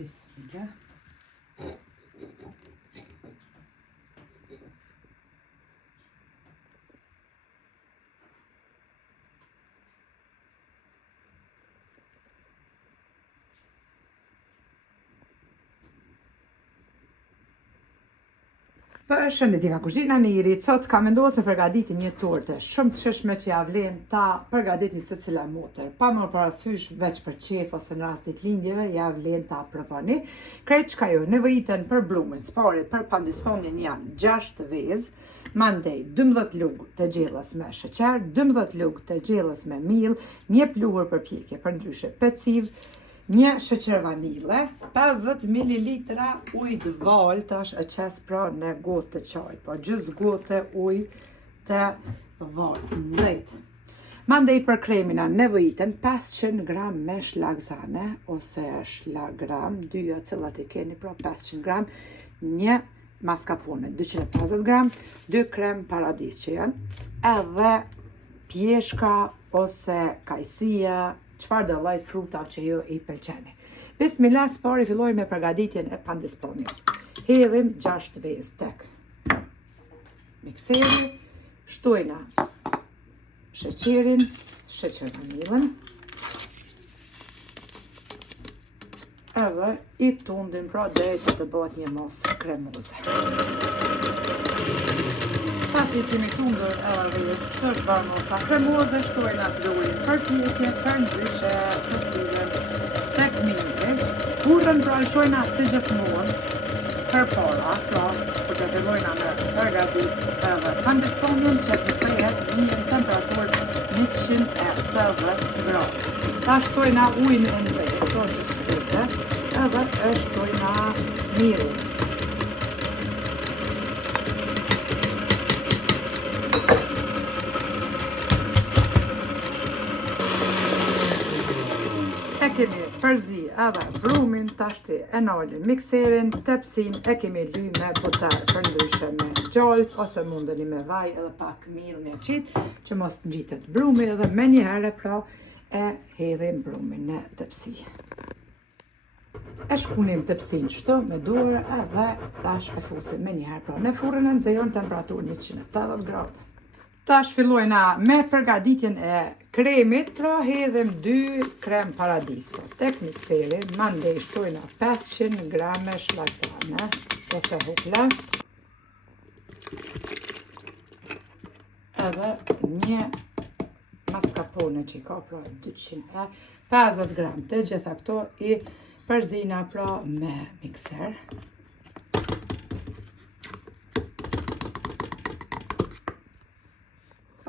Bismillah. Përshëndetje nga kuzhina në Irit, sot kam vendosur të përgatitin një torte shumë të shishme që ja vlen ta përgatitni secila motër. Pa më parasysh veç për qef ose në rast ditëlindjeve, ja vlen ta provoni. Krejt çka ju nevojiten për blumën, spari për pandisponjen janë 6 vezë, mandej 12 lugë të gjellës me sheqer, 12 lugë të gjellës me miell, një pluhur për pjekje, për ndryshe peciv, një sheqer vanile, 50 ml ujë të val, tash e qes pra në gotë të qaj, po gjys gotë ujë të val, nxehtë. Mandej për kremina nevojiten 500 gram me shlagzane ose shlagram, dyja cilat i keni pra 500 gram, një mascarpone 250 gram, 2 krem paradis që janë, edhe pjeshka ose kajsia, çfarë do lloj fruta që ju i pëlqeni. Bismillah, spari filloj me përgatitjen e pandisponjes. Hedhim 6 vezë tek mikseri, shtojna sheqerin, sheqer vanilën, edhe i tundim pra derisa të bëhet një mosë kremoze. Pasi kemi tundur vezë, kështu është bërë mosa kremoze, shtojna pluhurin për pjekje, për ndryshe pecivën tek mieli. Burrën pra i shojna si gjithmonë përpara, pra kur të fillojna me përgatit edhe pandisponjen që të sehet në temperaturë 180 gradë. Ta shtojna ujin e nxehtë, këto që s'kute, edhe e shtojna miellin. E kemi përzi edhe brumin, tashti e nalin mikserin, tepsin e kemi ly me butar, për ndryshe me gjalp, ose mundeni me vaj edhe pak miell me qit, që mos ngjitet brumi, edhe me një herë pra e hedhim brumin në tepsi. E shkunim tepsin kështu me dorë edhe tash e fusim me një herë pra në furrën e nxehur temperaturë 180 gradë. Tash fillojna me përgatitjen e kremit, pra hedhim 2 krem paradis. Tek mikseri, mandej shtojna 500 grame shlagzane ose hukle, edhe një mascarpone që i ka pra 250 gram. Të gjitha këto i përzina pra me mikser.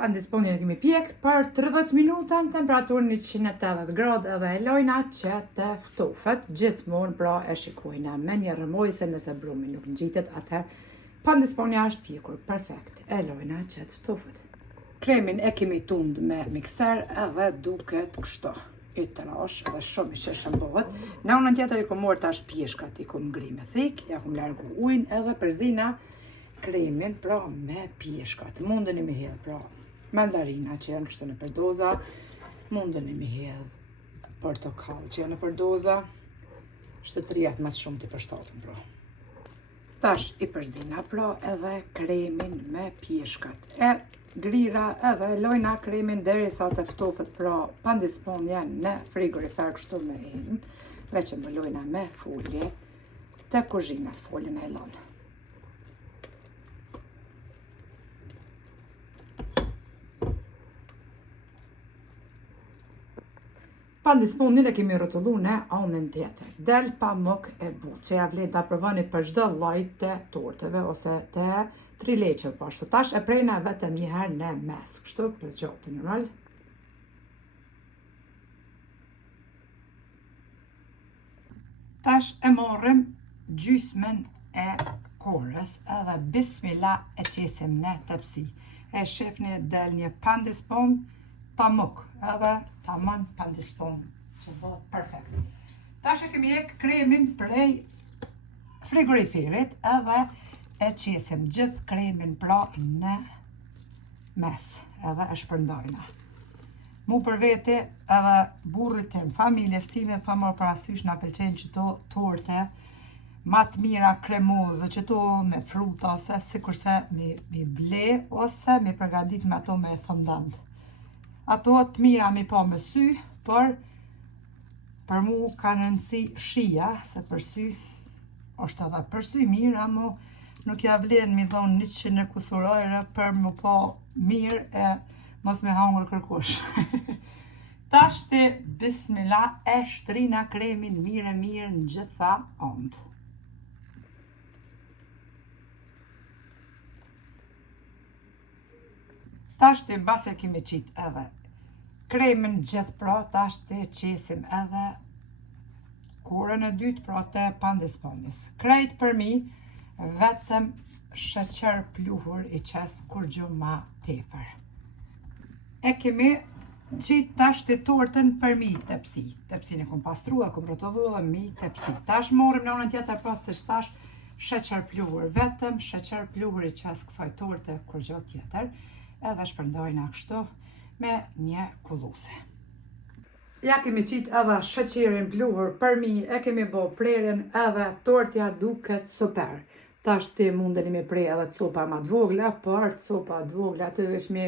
Pandisponjen e kemi pjek për 30 minuta në temperaturën 180 gradë edhe e lojna që të ftofet, gjithmonë pra e shikojna me një rëmoj se nëse brumi nuk ngjitet, atëherë pandisponja është pjekur perfekt, e lojna që të ftofet. Kremin e kemi tund me mikser edhe duket kështu, i trash edhe shumë i sheshëm bëhet. Në anën tjetër i kom marrë tash pjeshkat, i kom ngri me thik, ja kom largu ujin edhe përzina kremin pra me pjeshkat. Mundeni me hedh pra mandarina që janë kështu në përdoza, mundeni me hedh portokall që janë në përdoza, shtëtëriat mas shumë t'i përshtatën pra. Tash i përzina pra edhe kremin me pjeshkat. E grira edhe lojna kremin derisa të ftofet pra pandisponja në frigorifer kështu me hin, veç e më lojna me folje të kuzhinës, foljen e lanë. Pandisponjen e kemi rrotullu në anën tjetër. Del pa mok e butë, që ja vlen ta provoni për çdo lloj të torteve ose të trileçe po ashtu. Tash e prejna vetëm një herë në mes, kështu për zgjatë normal. Tash e morrim gjysmën e korës edhe bismillah e qesim në tepsi. E shifni del një pandispon pamuk, edhe tamam pandispon, që bëhet perfekt. Tash e kemi ek kremin prej frigoriferit edhe e qesim gjithë kremin pra në mes, edhe e shpërndajna. mu për vete edhe burrit tim, familjes time, pa marrë parasysh na pëlqejnë qëto torte ma të mira kremoze, qëto me fruta ose sikurse mi ble ose mi përgadit me ato me fondant. Ato të mira mi pa me sy, për mu ka rëndësi shija, se për sy është edhe për sy mirë, amo nuk ja vlen mi dhonë 100 kusur euro për më pa mirë e mos me hangër kërkush. Tashti, bismillah, e shtrina kremin mirë në gjitha ondë. Tashti, base kemi qit edhe kremin gjithë pra, tashti qesim edhe kurën e dytë pra të pandisponis. Krejt për mi, vetëm sheqer pluhur i qes kur gjumë ma tepër. E kemi qitë tashti tortën për mi tepsi. Tepsin e kom pastrua, kom rotullu dhe mi tepsi. Tash morim në anën tjetër pas të shtash sheqer pluhur. Vetëm sheqer pluhur i qes kësaj torte kur gjo tjetër. Edhe shpërndojna kështu me një kulluse. Ja kemi qitë edhe sheqerin pluhur për mi, e kemi bo prerin edhe tortja duket super. Tashti mundeni me prej edhe copa ma t'vogla, por copa t'vogla të vesh me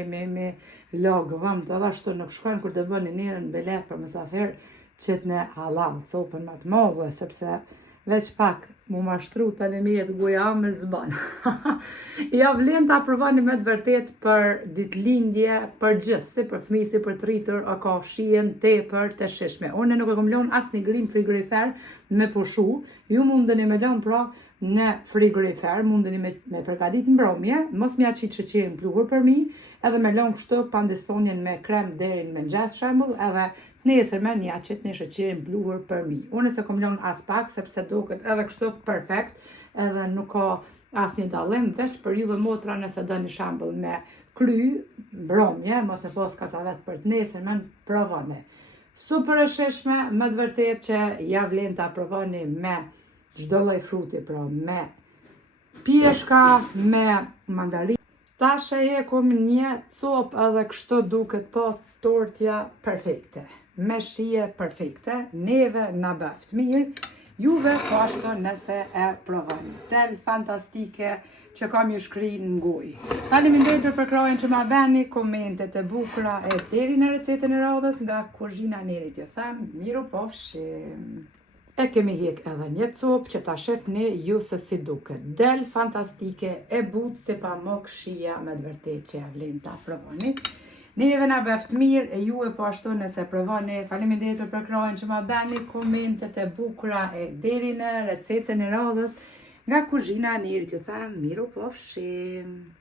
lagë vëmë të edhe ashtu nuk shkojnë kur të bëni njerën belet për mësafer qëtë në halal copën ma t'madhe, sepse veç pak mu mashtru të në mjetë goja amër zban. Ja vlen të aprovani me të vërtet për ditëlindje për gjithë, si për fëmijë, si për të rritur, a ka shien tepër të shishme. Unë nuk e kom lënë as një grim frigorifer me pushu, ju mundeni me lënë pra në frigorifer, mundeni me përgadit në mbromje, mos mja qitë sheqerin pluhur për mi, edhe me lënë kështu pandisponjen me krem deri në mëngjes shembull, edhe nesër me një qit një sheqerin pluhur për mi. Unë se kom lënë as pak, sepse duket edhe kështu perfekt, edhe nuk ka as një dallim, veç për juve motra nëse do një shembull me kry, mbromje, mos e pos kasavet për të nesër me provani. Super e shishme, me të vërtet që ja vlen të provani me çdo lloj fruti, pra me pjeshka, me mandarinë. Tash e hekum një copë edhe kështu duket po tortja perfekte. Me shije perfekte, neve na bëft mirë, juve po ashtu nëse e provani. Del fantastike që kam ju shkri në gojë. Faleminderit për krajën që ma beni, komentet e bukura e deri në recetën e radhës nga kuzhina Nerit, ju them, miru pofshim. E kemi hek edhe një copë që ta shefni ju se si duket. Del fantastike, e butë si pa mok shia me të vërtet që ja vlen ta provoni. Neve na bëft mirë e ju e po ashtu nëse provoni. Faleminderit për krajën që ma beni, komentet e bukura e deri në recetën e radhës nga kuzhina Nerit, ju them, miru pofshim.